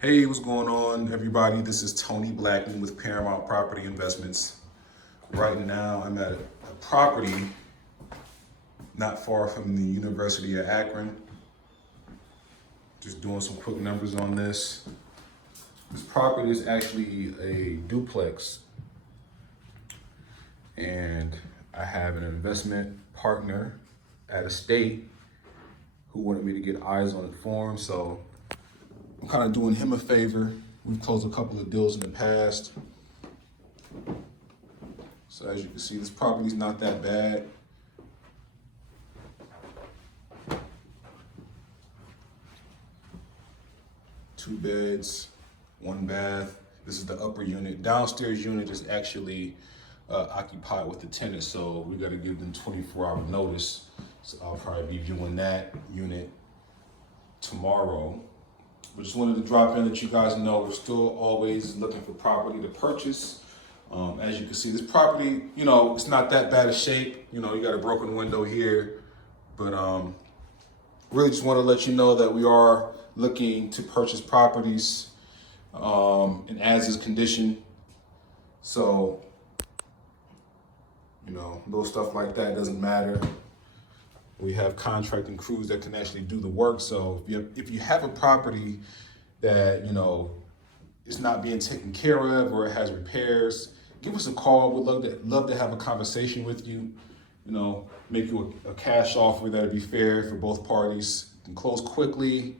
Hey, what's going on, everybody? This is Tony Blackmon with Paramount Property Investments. Right now, I'm at a property not far from the University of Akron. Just doing some quick numbers on this. This property is actually a duplex, and I have an investment partner at a state who wanted me to get eyes on it for him, so I'm kind of doing him a favor. We've closed a couple of deals in the past. So as you can see, this property's not that bad. Two beds, one bath. This is the upper unit. Downstairs unit is actually occupied with the tenants, so we got to give them 24-hour notice. So I'll probably be viewing that unit tomorrow. We just wanted to drop in, let you guys know we're still always looking for property to purchase. As you can see, this property, it's not that bad of shape. You got a broken window here, but really just want to let you know that we are looking to purchase properties in as-is condition. So, little stuff like that doesn't matter. We have contracting crews that can actually do the work. So if you have a property that, is not being taken care of or it has repairs, give us a call. We'd love to have a conversation with you, make you a cash offer that'd be fair for both parties. You can close quickly,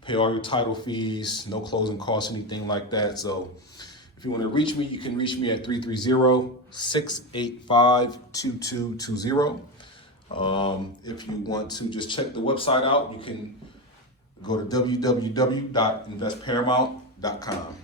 pay all your title fees, no closing costs, anything like that. So if you want to reach me, you can reach me at 330-685-2220. If you want to just check the website out, you can go to www.investparamount.com.